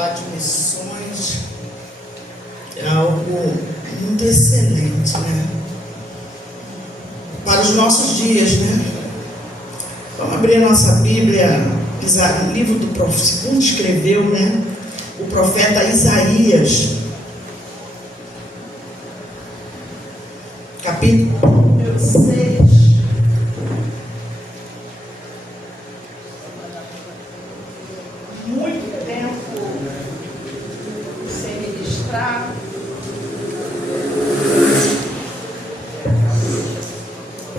falar de missões é algo muito excelente, né? Para os nossos dias, né? Vamos abrir a nossa Bíblia, livro do profeta, segundo escreveu, né? O profeta Isaías, capítulo 6. Muito tempo sem ministrar.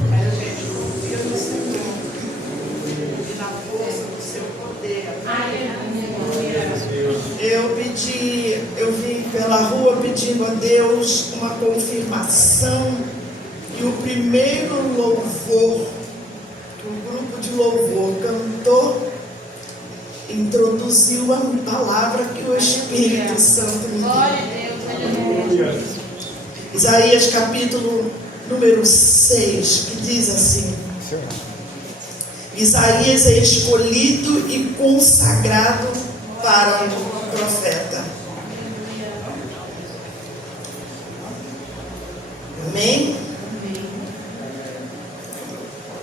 Mas a gente confia no Senhor e na força do seu poder. Eu vim pela rua pedindo a Deus uma confirmação. E o primeiro louvor que o grupo de louvor cantou introduziu a palavra que o Espírito Santo me deu. Isaías capítulo número 6, que diz assim: Isaías é escolhido e consagrado para o profeta. Amém?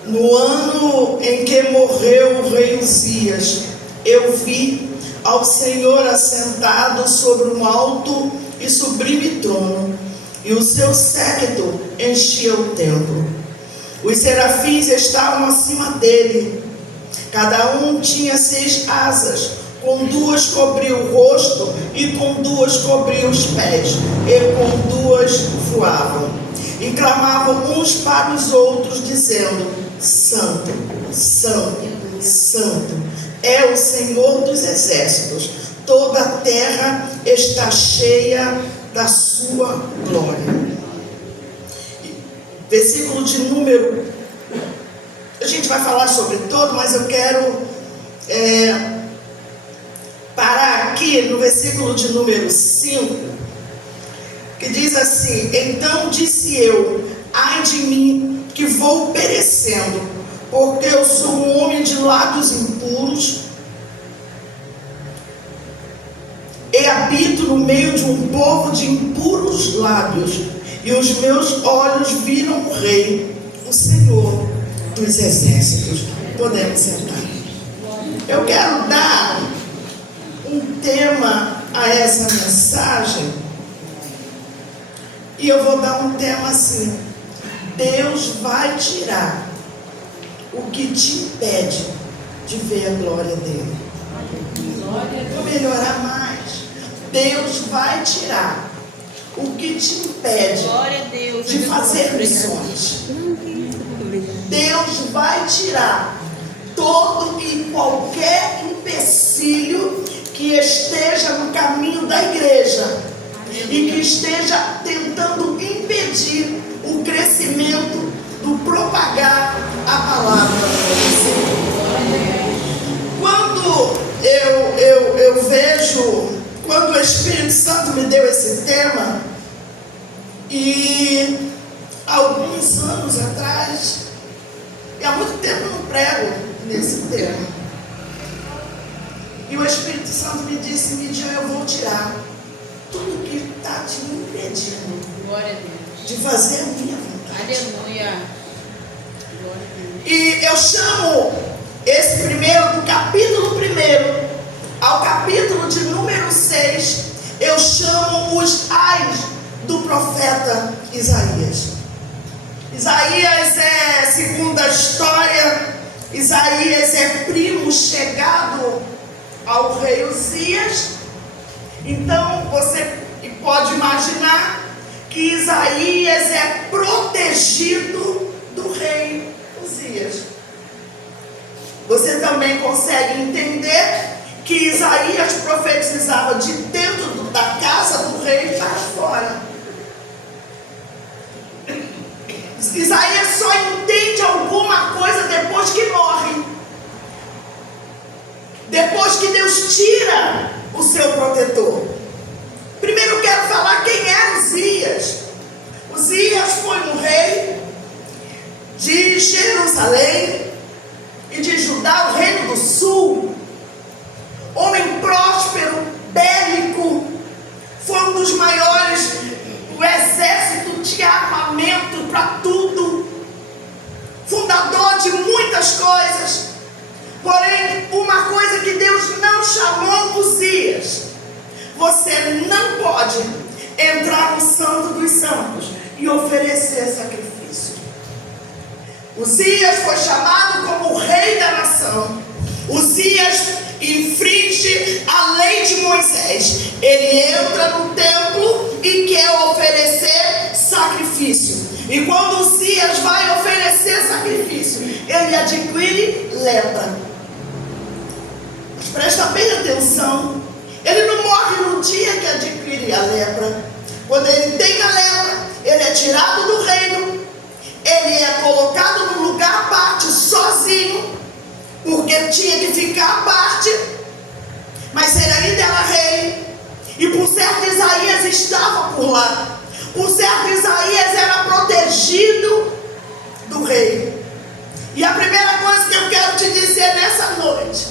No ano em que morreu o rei Uzias, eu vi ao Senhor assentado sobre um alto e sublime trono, e o seu séquito enchia o templo. Os serafins estavam acima dele, cada um tinha 6 asas, com 2 cobria o rosto, e com 2 cobria os pés, e com 2 voavam, e clamavam uns para os outros, dizendo: Santo, Santo, Santo é o Senhor dos exércitos, toda a terra está cheia da sua glória. Versículo de número, a gente vai falar sobre todo, mas eu quero parar aqui no versículo de número 5, que diz assim: Então disse eu, ai de mim, que vou perecendo, porque eu sou um homem de lábios impuros, e habito no meio de um povo de impuros lábios, e os meus olhos viram o Rei, o Senhor dos exércitos. Podemos sentar. Eu quero dar um tema a essa mensagem, e eu vou dar um tema assim: Deus vai tirar o que te impede de ver a glória dele. Vou melhorar mais. Deus vai tirar o que te impede de fazer missões. Deus vai tirar todo e qualquer empecilho que esteja no caminho da igreja e que esteja tentando impedir o crescimento do propagar a palavra. Quando eu vejo, quando o Espírito Santo me deu esse tema, e alguns anos atrás, e há muito tempo eu não prego nesse tema, e o Espírito Santo me disse: Midian, eu vou tirar tudo que está te impedindo de fazer a minha vontade. Aleluia. E eu chamo esse primeiro, do capítulo 1 ao capítulo de número 6, eu chamo os ais do profeta Isaías. Isaías é, segundo a história, Isaías é primo chegado ao rei Uzias. Então você pode imaginar que Isaías é protegido do rei Uzias. Você também consegue entender que Isaías profetizava de dentro da casa do rei para fora. Isaías só entende alguma coisa depois que morre, depois que Deus tira o seu protetor. Primeiro eu quero falar quem era Uzias. Uzias foi um rei de Jerusalém e de Judá, o reino do sul, homem próspero, belo, Porém, uma coisa que Deus não chamou Uzias: você não pode entrar no Santo dos Santos e oferecer sacrifício. Uzias foi chamado como o rei da nação. Uzias infringe a lei de Moisés. Ele entra no templo e quer oferecer sacrifício. E quando Uzias vai oferecer sacrifício, ele adquire lepra. Mas presta bem atenção, ele não morre no dia que adquire a lepra. Quando ele tem a lepra, ele é tirado do reino, ele é colocado num lugar à parte, sozinho, porque tinha que ficar à parte, mas ele ainda era rei. E por certo Isaías estava por lá. Por certo Isaías era protegido do rei. E a primeira coisa que eu quero te dizer nessa noite: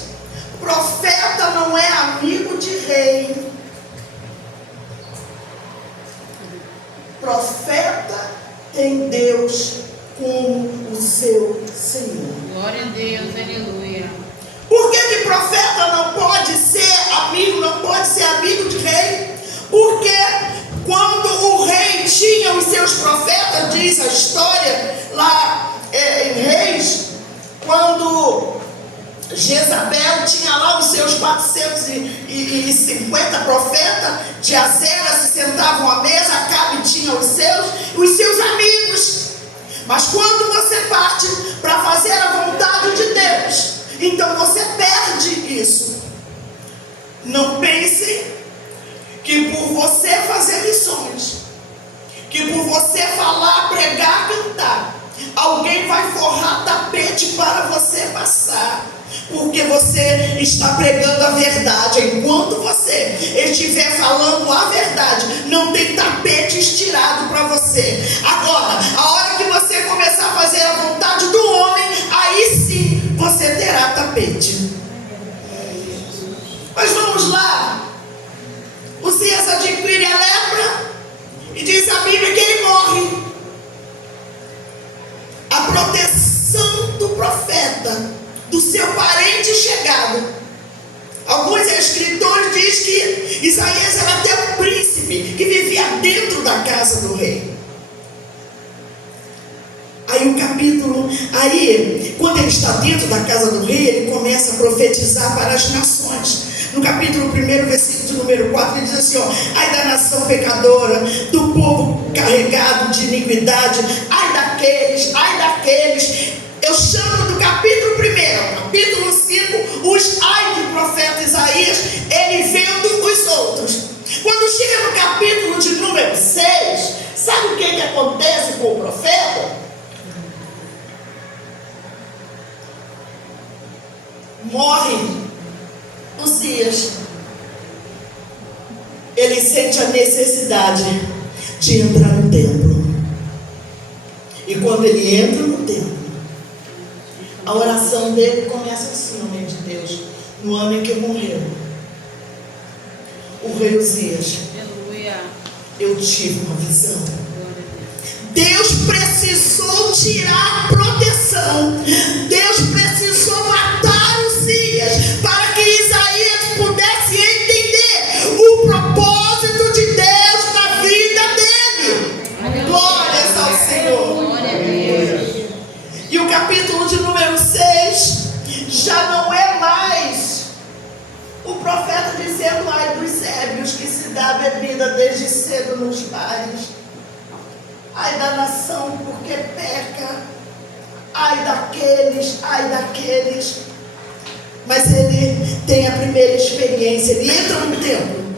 profeta não é amigo de rei. Profeta tem Deus como o seu Senhor. Glória a Deus, aleluia. Por que profeta não pode ser amigo, não pode ser amigo de rei? Porque quando o rei tinha os seus profetas, diz a história lá em Reis, quando Jezabel tinha lá os seus 450 profetas, de Azera se sentavam à mesa, Acabe tinha os seus amigos. Mas quando você parte para fazer a vontade de Deus, então você perde isso. Não pense que por você fazer missões, que por você falar, pregar, cantar, alguém vai forrar tapete para você passar, porque você está pregando a verdade. Enquanto você estiver falando a verdade, não tem tapete estirado para você. Agora, a hora que você começar a fazer a vontade do homem, aí sim você terá tapete. Mas vamos lá. Uzias adquire a lepra e diz a Bíblia que ele morre. A proteção do profeta, do seu parente chegado. Alguns escritores dizem que Isaías era até um príncipe que vivia dentro da casa do rei. Aí quando ele está dentro da casa do rei, ele começa a profetizar para as nações. No capítulo 1, versículo de número 4, ele diz assim: ai da nação pecadora, do povo carregado de iniquidade, ai daqueles. Eu chamo do capítulo 1, capítulo 5, os ai do profeta Isaías, ele vendo os outros. Quando chega no capítulo de número 6, sabe o que acontece com o profeta? Morre Uzias. Ele sente a necessidade de entrar no templo. E quando ele entra no templo, a oração dele começa assim: homem de Deus, no ano em que morreu o rei Uzias, eu tive uma visão. Deus precisou tirar a proteção. Deus precisou matar Uzias para que Isaías pudesse entender o propósito de Deus na vida dele. Glórias ao Senhor. E o capítulo de número 6 já não é mais o profeta dizendo: ai dos ébrios que se dá bebida desde cedo nos bares, ai da nação porque peca, ai daqueles. Mas ele tem a primeira experiência. Ele entra no templo.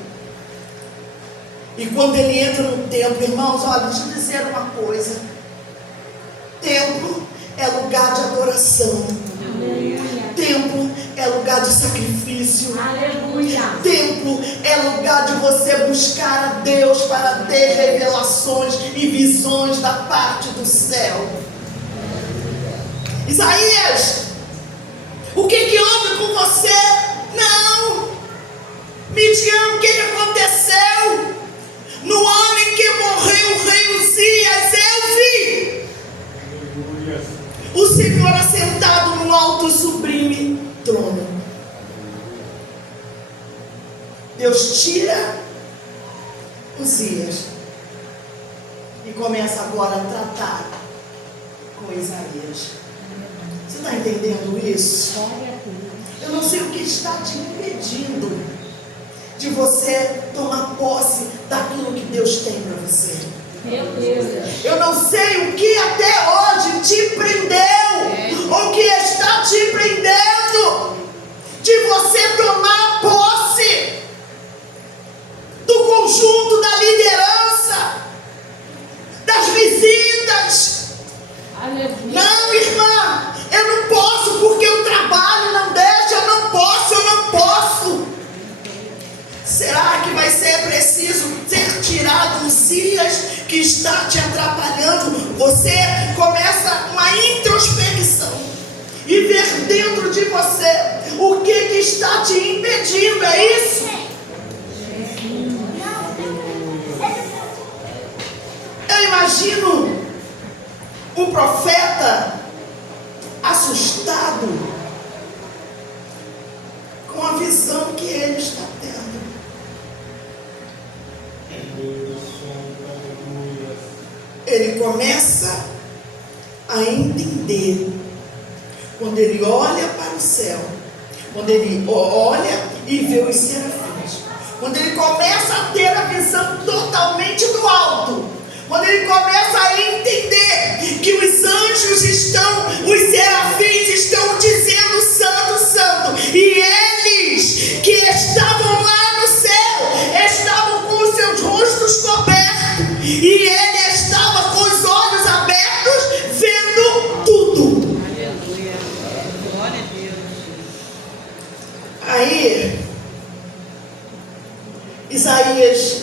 E quando ele entra no templo, irmãos, olha, deixa eu dizer uma coisa: templo é lugar de adoração. Templo é lugar de sacrifício. Aleluia. Templo é lugar de você buscar a Deus para ter revelações e visões da parte do céu. Isaías, o que houve com você? Não. Midian, o que aconteceu? No ano em que morreu o rei Uzias, eu vi o Senhor assentado no alto e sublime Deus tira Uzias e começa agora a tratar com Isaías. Você está entendendo isso? Eu não sei o que está te impedindo de você tomar posse daquilo que Deus tem para você. Meu Deus. Eu não sei o que até hoje te prendeu, ou que está te prendendo de você tomar posse do conjunto da liderança, das visitas. Aleluia. Não, irmã, eu não posso porque o trabalho não deixa, eu não posso. Será que vai ser preciso ser tirado Uzias que está te atrapalhando? Você começa uma introspecção e ver dentro de você o que está te impedindo, é isso? Eu imagino o profeta assustado com a visão que ele está tendo. Ele começa a entender. Quando ele olha para o céu, quando ele olha e vê os serafins, quando ele começa a ter a visão totalmente do alto, quando ele começa a entender que os anjos estão, os serafins estão dizendo santo, santo, e eles que estavam lá no céu, estavam com os seus rostos cobertos, e ele estava com os olhos abertos, vendo tudo. Aleluia. Glória a Deus. Aí, Isaías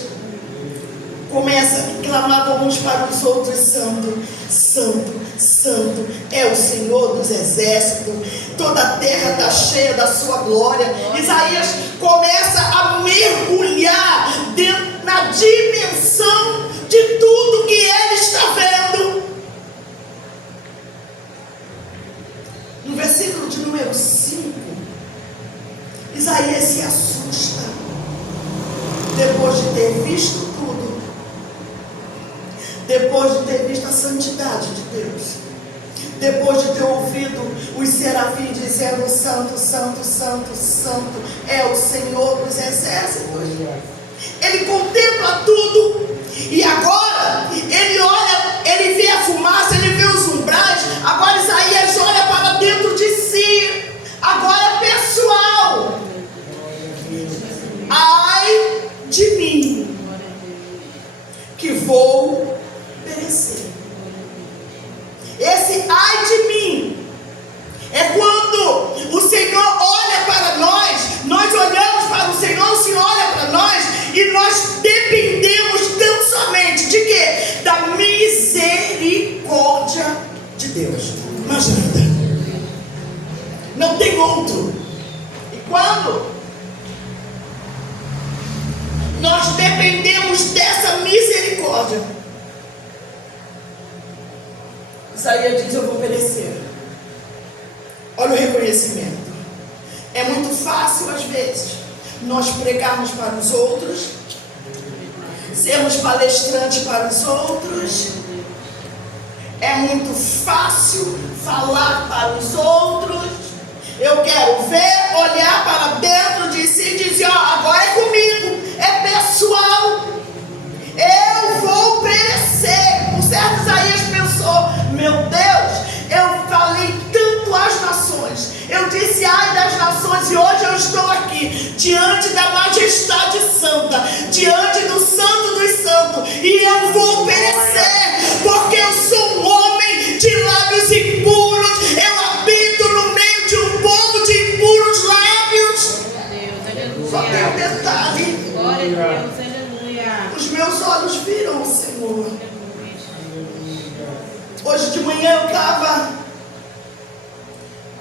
começa a clamar uns para os outros: santo, santo, santo é o Senhor dos exércitos, toda a terra está cheia da sua glória. Isaías começa a mergulhar na dimensão de tudo que ele está vendo. No versículo de número 5, Isaías se assusta, depois de ter visto tudo, depois de ter visto a santidade de Deus, depois de ter ouvido os serafins dizendo: santo, santo, santo, santo é o Senhor dos exércitos. Ele contempla tudo, e agora ele olha, ele vê a fumaça, ele vê os umbrais. Agora Isaías olha para dentro de si, agora pessoal. Ai de mim, que vou perecer. Esse ai de mim é quando o Senhor olha para nós, nós olhamos para o Senhor olha para nós, e nós dependemos tão somente de quê? Da misericórdia de Deus. Mais nada. Não tem outro. E quando nós dependemos dessa misericórdia, Isaías diz: eu vou perecer. Olha o reconhecimento. É muito fácil às vezes nós pregarmos para os outros, sermos palestrantes para os outros. É muito fácil falar para os outros. Eu quero ver, olhar para dentro de si e dizer: ó, agora é comigo, é pessoal, eu vou perecer. O certo Isaías pensou: meu Deus, eu falei tanto às nações, eu disse ai das nações, e hoje eu estou aqui, diante da majestade santa, diante do santo dos santos, e eu vou perecer, porque eu sou um homem de lábios impuros, eu habito no meio de um povo de impuros lábios. Só tem um detalhe: Glória a Deus, aleluia. os meus olhos viram o Senhor. Hoje de manhã eu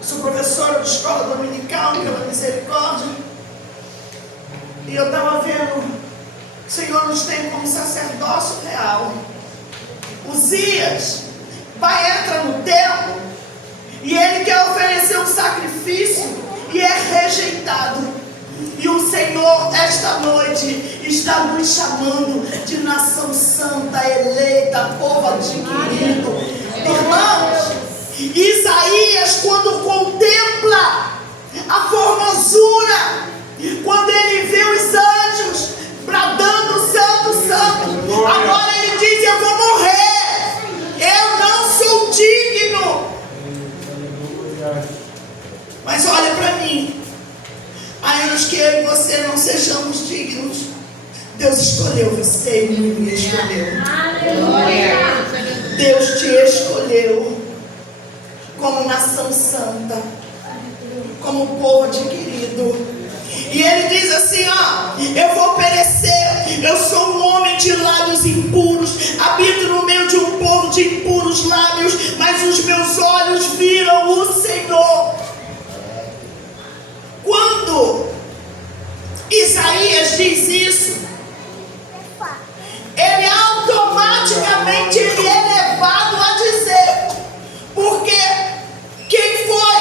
sou professora de escola dominical, pela misericórdia, e eu estava vendo, o Senhor nos tem como sacerdócio real. Uzias entra no templo, e ele quer oferecer um sacrifício, e é rejeitado. E E o Senhor, esta noite, está nos chamando de nação santa, eleita, povo adquirido. Irmãos, Isaías, quando contempla a formosura, quando ele vê os anjos bradando santo, santo, agora ele diz: eu vou morrer, eu não sou digno. Mas olha para mim, ainda que eu e você não sejamos dignos, Deus escolheu você e me escolheu. Deus te escolheu como nação santa, como povo adquirido. E ele diz assim: eu vou perecer, eu sou um homem de lábios impuros, habito no meio de um povo de impuros lábios, mas os meus olhos viram o Senhor. Quando Isaías diz isso, ele automaticamente é levado a dizer, porque quem foi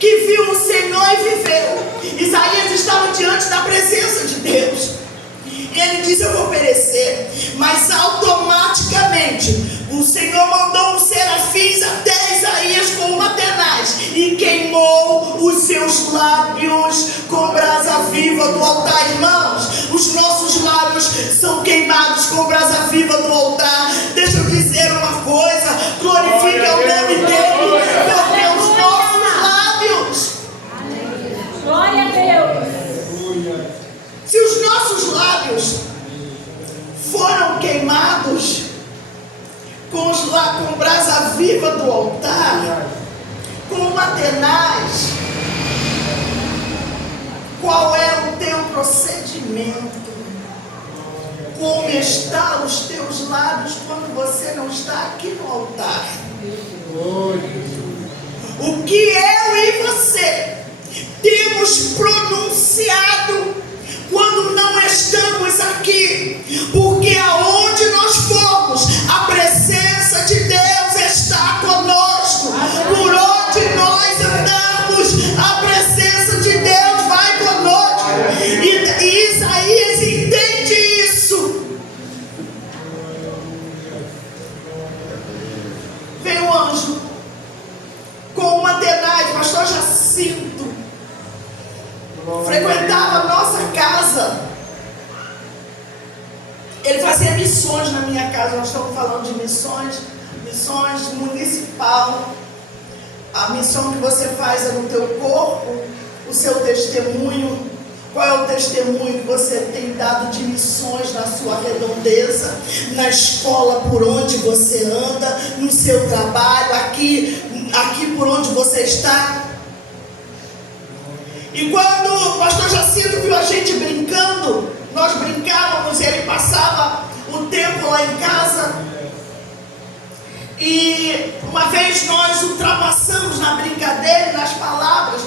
que viu o Senhor e viveu? Isaías estava diante da presença de Deus. E ele diz: eu vou perecer. Mas automaticamente o Senhor mandou um serafins até Isaías com uma tenaz e queimou os seus lábios com brasa viva do altar. Irmãos, os nossos lábios são queimados com brasa viva do altar. Deixa eu dizer uma coisa: glorifique o nome dele, porque os nossos lábios, Glória a Deus. se os nossos lábios foram queimados com brasa viva do altar, com uma tenaz, qual é o teu procedimento? Como estão os teus lábios quando você não está aqui no altar? O que eu e você temos pronunciado quando não estamos aqui? Porque aonde nós formos, a presença de Deus está conosco. Por onde nós andamos, a presença de Deus vai conosco. E Isaías entende isso. Vem um anjo com uma tenaz, pastor Jacinto frequentava a nossa casa. Ele fazia missões na minha casa. Nós estamos falando de missões municipal. A missão que você faz é no teu corpo, o seu testemunho. Qual é o testemunho que você tem dado de missões na sua redondeza, na escola por onde você anda, no seu trabalho, aqui por onde você está? E quando o pastor Jacinto viu a gente brincando, nós brincávamos, ele passava o tempo lá em casa. E uma vez nós ultrapassamos na brincadeira, nas palavras.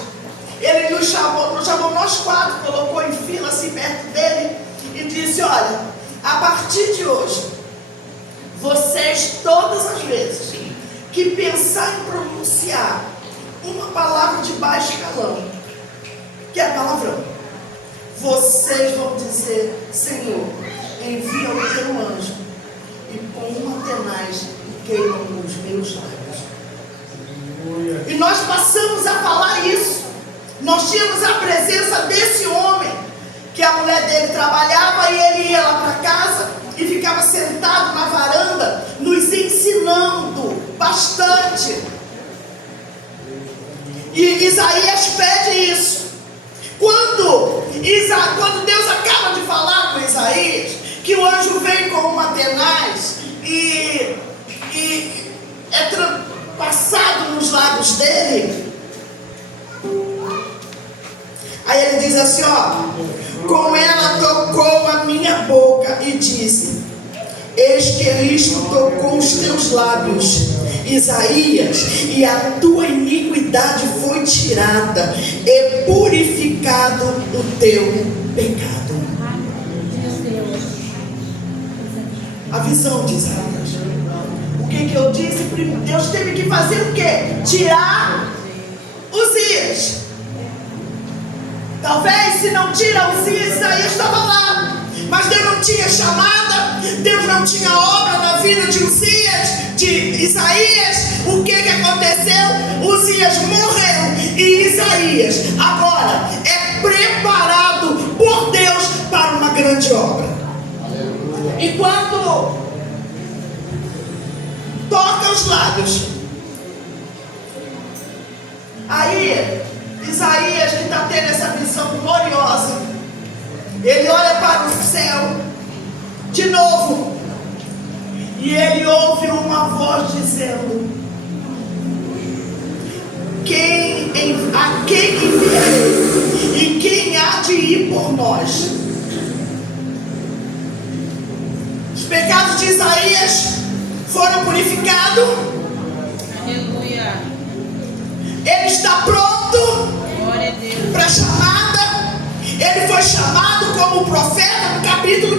Ele nos chamou nós quatro, colocou em fila assim perto dele e disse: olha, a partir de hoje, vocês todas as vezes que pensar em pronunciar uma palavra de baixo calão, que é palavrão, vocês vão dizer: Senhor, envia o teu anjo e põe uma tenaz e queima os meus lábios. E nós passamos a falar isso. Nós tínhamos a presença desse homem, que a mulher dele trabalhava e ele ia lá para casa e ficava sentado na varanda, nos ensinando bastante. E Isaías pede isso. Quando Deus acaba de falar com Isaías, que o anjo vem com uma tenaz e é passado nos lábios dele, aí ele diz assim: com ela tocou a minha boca e disse: eis que isto tocou os teus lábios, Isaías, e a tua iniquidade foi tirada e purificado o teu pecado. A visão de Isaías. O que eu disse? Deus teve que fazer o quê? Tirar Uzias. Talvez Isaías, se não tira Uzias, Isaías estava lá. Mas Deus não tinha chamada, Deus não tinha obra na vida de Uzias, de Isaías. O que aconteceu? Uzias morreu e Isaías agora é preparado por Deus para uma grande obra. E quando toca os lábios, aí Isaías, que está tendo essa visão gloriosa, ele olha para o céu de novo e ele ouve uma voz dizendo: a quem enviarei? E quem há de ir por nós? Os pecados de Isaías foram purificados. Aleluia. Ele está pronto para a chamada. Ele foi chamado como profeta no capítulo 1.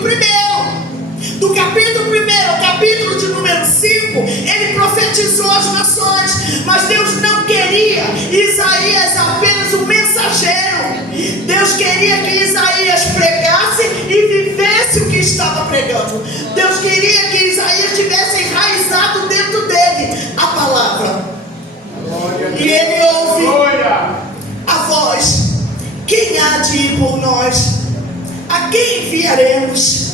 Do capítulo 1 ao capítulo de número 5, ele profetizou as nações. Mas Deus não queria Isaías apenas um mensageiro. Deus queria que Isaías pregasse e vivesse o que estava pregando. Deus queria que Isaías tivesse enraizado dentro dele a palavra. E ele ouve a voz: quem há de ir por nós? A quem enviaremos?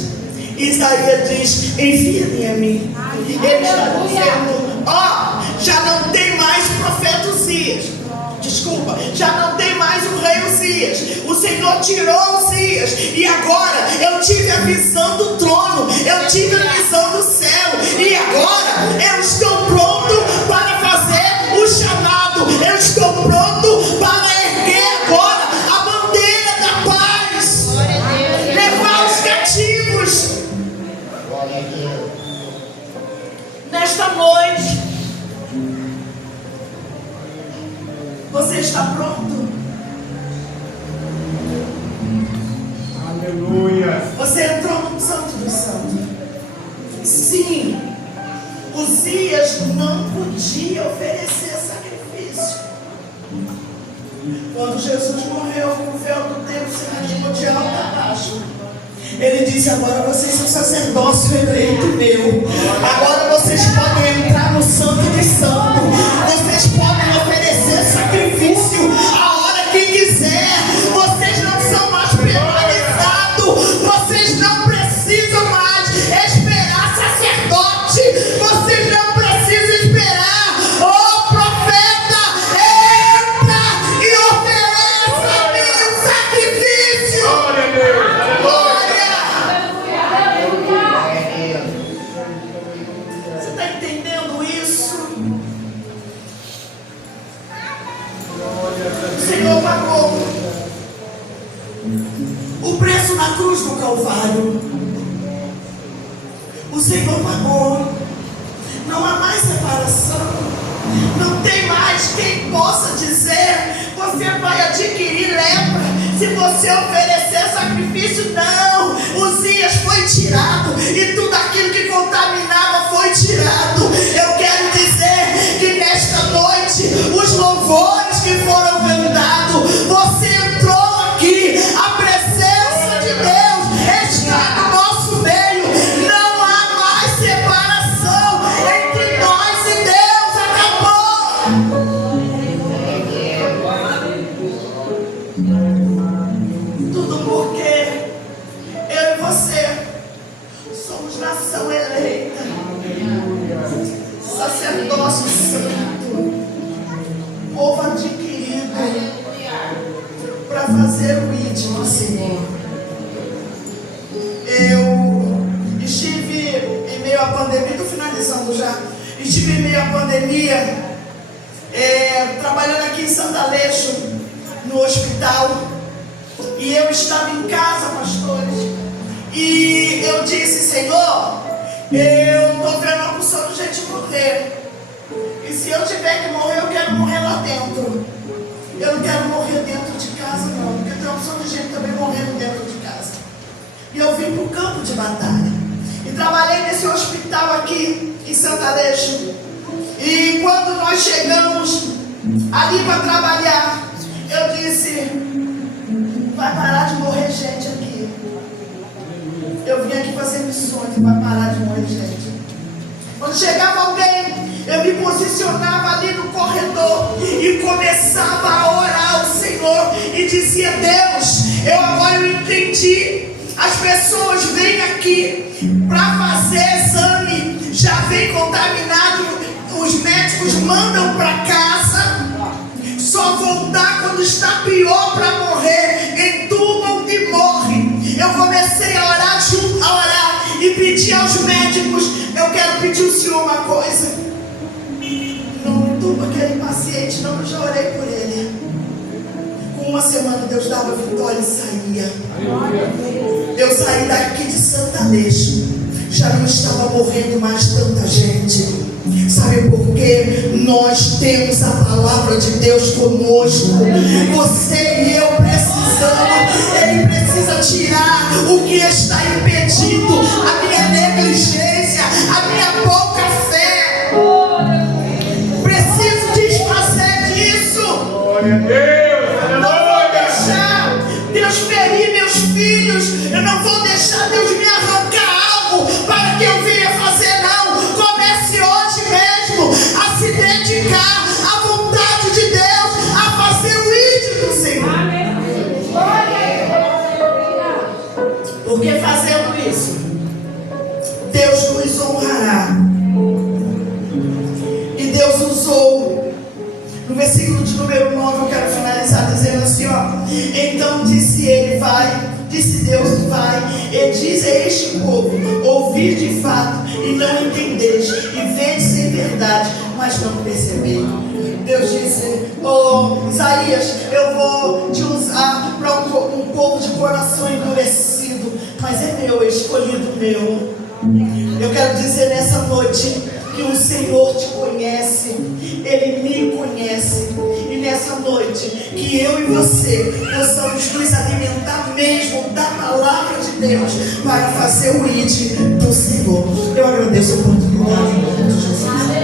Isaías diz: envia-me a mim. Ele está dizendo: já não tem mais profeta Uzias. Desculpa, já não tem mais o rei Uzias. O Senhor tirou Uzias. E agora eu tive a visão do trono. Eu tive a visão do céu. E agora eu estou pronto para fazer o chamado. Eu estou pronto para erguer agora a bandeira da paz. Levar os cativos. Nesta noite, você está pronto? Aleluia. Você entrou no Santo dos Santos. Sim, Uzias não podia oferecer sacrifício. Quando Jesus morreu, o véu do templo se rasgou de alto a baixo. Ele disse: agora vocês são sacerdócio eleito meu. Agora vocês podem entrar no Santo dos Santos. Vocês podem oferecer sacrifício a hora que quiser. Vocês não são mais penalizados. Vocês não precisam mais esperar sacerdote. Vocês não precisam esperar. Oh, profeta, entra e ofereça-me um sacrifício. Glória a Deus. Glória. Você está entendendo isso? O Senhor pagou o preço na cruz do Calvário. O Senhor pagou. Não há mais separação. Não tem mais quem possa dizer: você vai adquirir lepra se você oferecer sacrifício. Não. Uzias foi tirado e tudo aquilo que contaminava foi tirado. Eu quero dizer que nesta noite os louvores que foram cantados, você entrou aqui, a presença de Deus está no nosso meio. Não há mais separação entre nós e Deus. Acabou. Tudo porque eu e você somos nação eleita, sacerdócio santo, povo adquirido para fazer o íntimo do Senhor. Eu estive em meio à pandemia, estou finalizando já. Estive em meio à pandemia, trabalhando aqui em Santo Aleixo, no hospital. E eu estava em casa, pastores. E eu disse: Senhor, eu estou vendo uma porção de gente morrer. E se eu tiver que morrer, eu quero morrer lá dentro. Eu não quero morrer dentro de casa, não. Porque tem uma opção de gente também morrendo dentro de casa. E eu vim para o campo de batalha. E trabalhei nesse hospital aqui em Santo Aleixo. E quando nós chegamos ali para trabalhar, eu disse: vai parar eu me posicionava ali no corredor e começava a orar ao Senhor e dizia: Deus, agora eu entendi. As pessoas vêm aqui para fazer exame, já vem contaminado, os médicos mandam para casa, só voltar quando está pior para morrer, entubam e morre. Eu comecei a orar e pedir aos médicos: eu quero pedir ao Senhor uma coisa, não entuba aquele paciente, não, eu já orei por ele. Com uma semana Deus dava vitória e saía. Eu saí daqui de Santo Aleixo, já não estava morrendo mais tanta gente. Sabe por quê? Nós temos a palavra de Deus conosco. Você e eu precisamos. Ele precisa tirar o que está impedindo a minha negligência, a minha pouca fé. Preciso desfazer disso. Glória a Deus. Não vou deixar Deus ferir meus filhos. Eu não vou deixar Deus me arrancar algo para que eu venha fazer, não. Comece hoje mesmo a se dedicar à vontade de Deus, a fazer o ídolo do Senhor. Porque fazendo isso, Deus nos honrará. E Deus usou, no versículo de número 9, eu quero finalizar dizendo assim, ó: então disse ele, disse Deus, vai, e diz a este povo: ouvir de fato e não entendeis, e vedes em verdade, mas não percebeis. Deus disse: Isaías, eu vou te usar para um povo de coração endurecido, mas é meu, é escolhido meu. Eu quero dizer nessa noite que o Senhor te conhece, Ele me conhece, e nessa noite que eu e você possamos nos alimentar mesmo da palavra de Deus para fazer o ID do Senhor. Eu agradeço a oportunidade em nome de Jesus.